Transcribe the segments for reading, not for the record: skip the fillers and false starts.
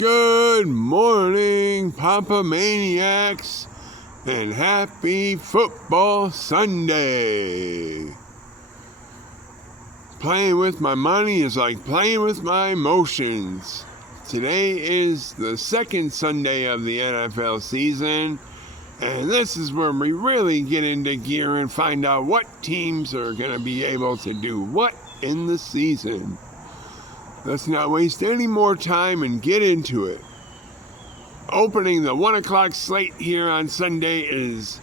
Good morning, Poppa Maniacs, and happy football Sunday. Playing with my money is like playing with my emotions. Today is the second Sunday of the NFL season, and this is where we really get into gear and find out what teams are going to be able to do what in the season. Let's not waste any more time and get into it. Opening the 1 o'clock slate here on Sunday is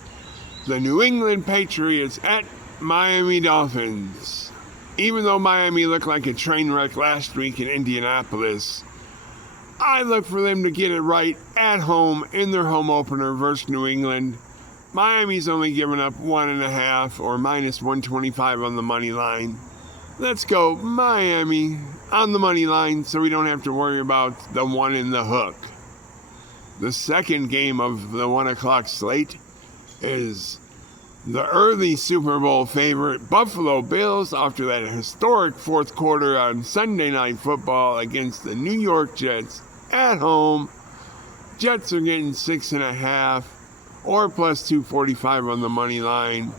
the New England Patriots at Miami Dolphins. Even though Miami looked like a train wreck last week in Indianapolis, I look for them to get it right at home in their home opener versus New England. Miami's only given up 1.5 or minus 125 on the money line. Let's go Miami on the money line so we don't have to worry about the one in the hook. The second game of the 1 o'clock slate is the early Super Bowl favorite Buffalo Bills after that historic fourth quarter on Sunday Night Football against the New York Jets at home. Jets are getting 6.5 or plus 245 on the money line.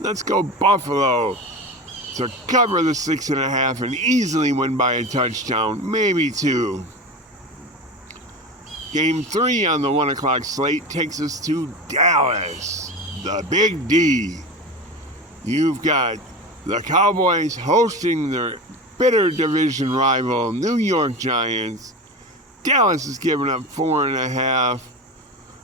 Let's go Buffalo to cover the 6.5 and easily win by a touchdown, maybe 2. Game 3 on the 1 o'clock slate takes us to Dallas, the Big D. You've got the Cowboys hosting their bitter division rival, New York Giants. Dallas is giving up 4.5,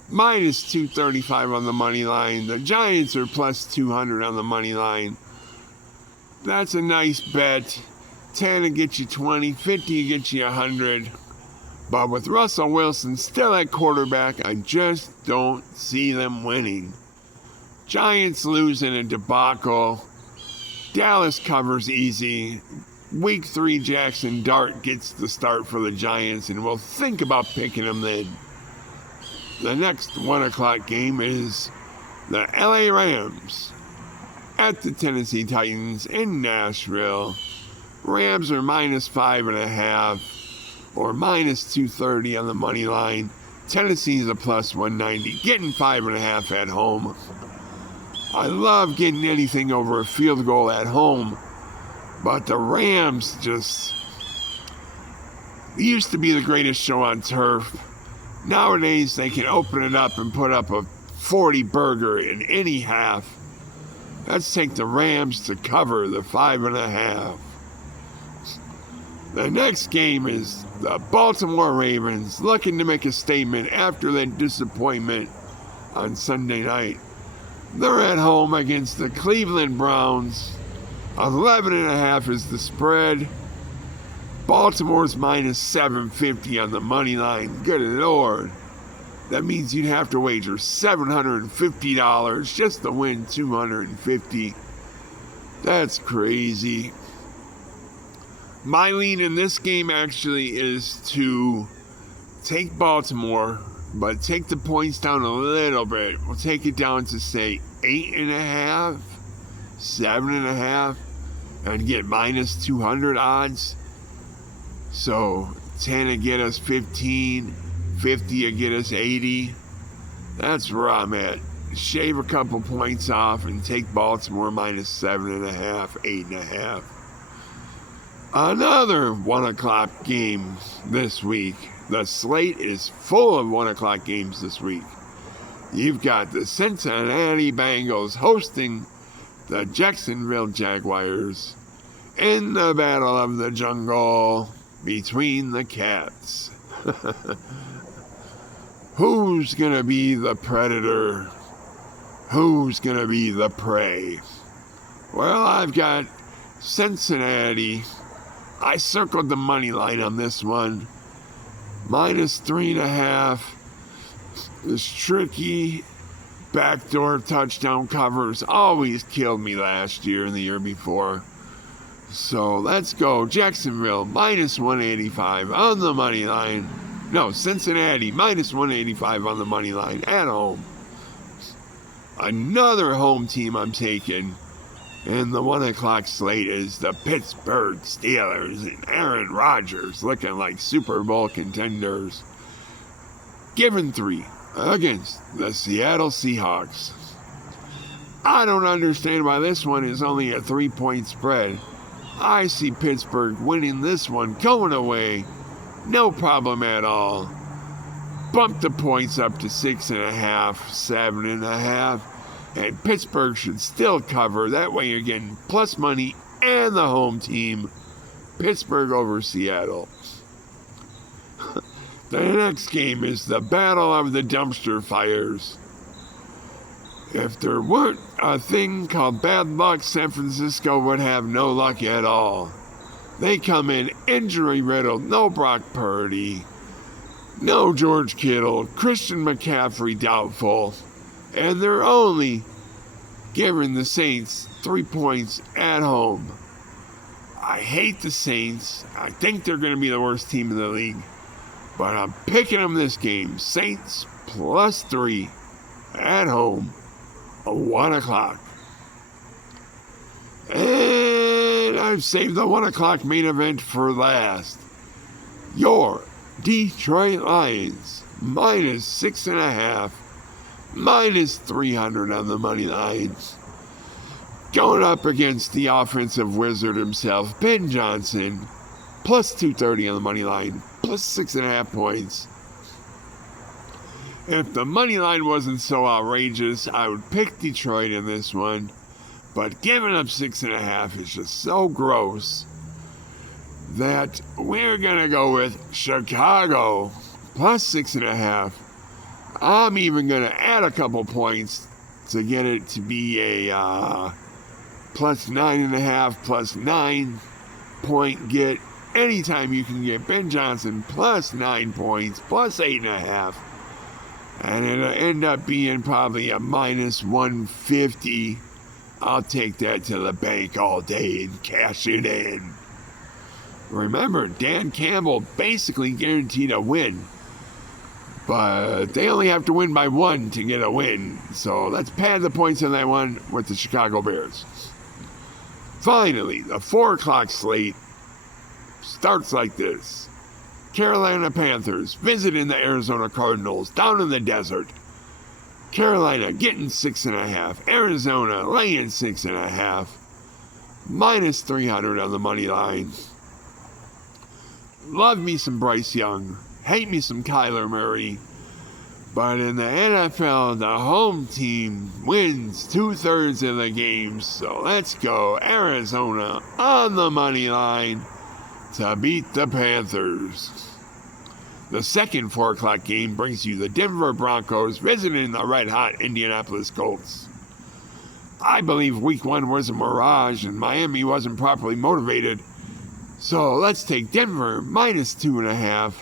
minus 235 on the money line. The Giants are plus 200 on the money line. That's a nice bet. 10 will get you 20, 50 will get you 100. But with Russell Wilson still at quarterback, I just don't see them winning. Giants lose in a debacle. Dallas covers easy. Week 3, Jackson Dart gets the start for the Giants, and we'll think about picking them then. The next 1 o'clock game is the LA Rams at the Tennessee Titans in Nashville. Rams are minus 5.5 or minus 230 on the money line. Tennessee's a plus 190, getting 5.5 at home. I love getting anything over a field goal at home, but the Rams just used to be the greatest show on turf. Nowadays, they can open it up and put up a 40 burger in any half. Let's take the Rams to cover the 5.5. The next game is the Baltimore Ravens looking to make a statement after that disappointment on Sunday night. They're at home against the Cleveland Browns. 11.5 is the spread. Baltimore's minus 750 on the money line. Good Lord. That means you'd have to wager $750 just to win $250. That's crazy. My lean in this game actually is to take Baltimore, but take the points down a little bit. We'll take it down to, say, 8.5, 7.5, and get minus 200 odds. So 10 will get us 15. 50 will get us 80. That's where I'm at. Shave a couple points off and take Baltimore minus 7.5, 8.5. Another 1 o'clock game this week. The slate is full of 1 o'clock games this week. You've got the Cincinnati Bengals hosting the Jacksonville Jaguars in the battle of the jungle between the cats. Who's going to be the predator? Who's going to be the prey? Well, I've got Cincinnati. I circled the money line on this one. Minus 3.5. This tricky backdoor touchdown covers always killed me last year and the year before. So let's go Jacksonville minus 185 on the money line. No, Cincinnati minus 185 on the money line at home. Another home team I'm taking And the 1 o'clock slate is the Pittsburgh Steelers and Aaron Rodgers looking like Super Bowl contenders. Given 3 against the Seattle Seahawks. I don't understand why this one is only a 3-point spread. I see Pittsburgh winning this one, going away. No problem at all. Bump the points up to 6.5, 7.5. And Pittsburgh should still cover. That way you're getting plus money and the home team. Pittsburgh over Seattle. The next game is the Battle of the Dumpster Fires. If there weren't a thing called bad luck, San Francisco would have no luck at all. They come in injury-riddled, no Brock Purdy, no George Kittle, Christian McCaffrey doubtful, and they're only giving the Saints 3 points at home. I hate the Saints. I think they're going to be the worst team in the league. But I'm picking them this game. Saints plus 3 at home at 1 o'clock. And I've saved the 1 o'clock main event for last. Your Detroit Lions minus 6.5. Minus 300 on the money lines. Going up against the offensive wizard himself, Ben Johnson. Plus 230 on the money line. Plus 6.5 points. If the money line wasn't so outrageous, I would pick Detroit in this one. But giving up 6.5 is just so gross that we're going to go with Chicago plus 6.5. I'm even going to add a couple points to get it to be a plus 9.5, plus 9 point get. Anytime you can get Ben Johnson plus 9 points, plus 8.5. And it'll end up being probably a minus 150. I'll take that to the bank all day and cash it in. Remember, Dan Campbell basically guaranteed a win. But they only have to win by 1 to get a win. So let's pad the points on that one with the Chicago Bears. Finally, the 4 o'clock slate starts like this. Carolina Panthers visiting the Arizona Cardinals down in the desert. Carolina getting 6.5. Arizona laying 6.5. Minus 300 on the money line. Love me some Bryce Young. Hate me some Kyler Murray. But in the NFL, the home team wins 2/3 of the games. So let's go Arizona on the money line to beat the Panthers. The second 4 o'clock game brings you the Denver Broncos visiting the red-hot Indianapolis Colts. I believe week 1 was a mirage and Miami wasn't properly motivated. So let's take Denver minus 2.5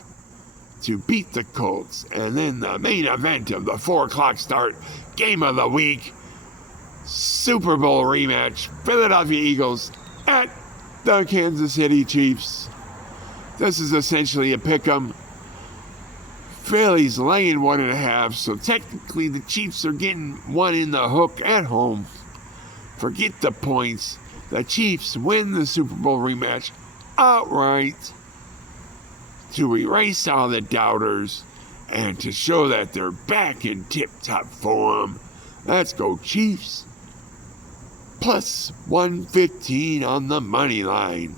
to beat the Colts. And then the main event of the 4 o'clock start, game of the week, Super Bowl rematch, Philadelphia Eagles at the Kansas City Chiefs. This is essentially a pick'em. Philly's laying 1.5, so technically the Chiefs are getting 1 in the hook at home. Forget the points. The Chiefs win the Super Bowl rematch outright to erase all the doubters and to show that they're back in tip-top form. Let's go Chiefs. Plus 115 on the money line.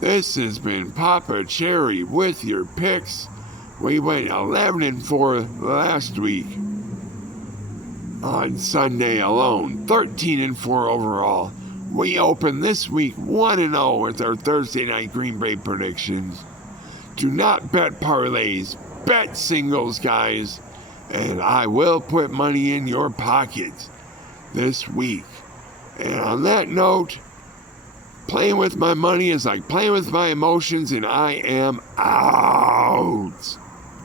This has been Poppa Cherry with your picks. We went 11-4 last week on Sunday alone. 13-4 overall. We open this week 1-0 with our Thursday night Green Bay predictions. Do not bet parlays. Bet singles, guys. And I will put money in your pocket this week. And on that note, playing with my money is like playing with my emotions, and I am out.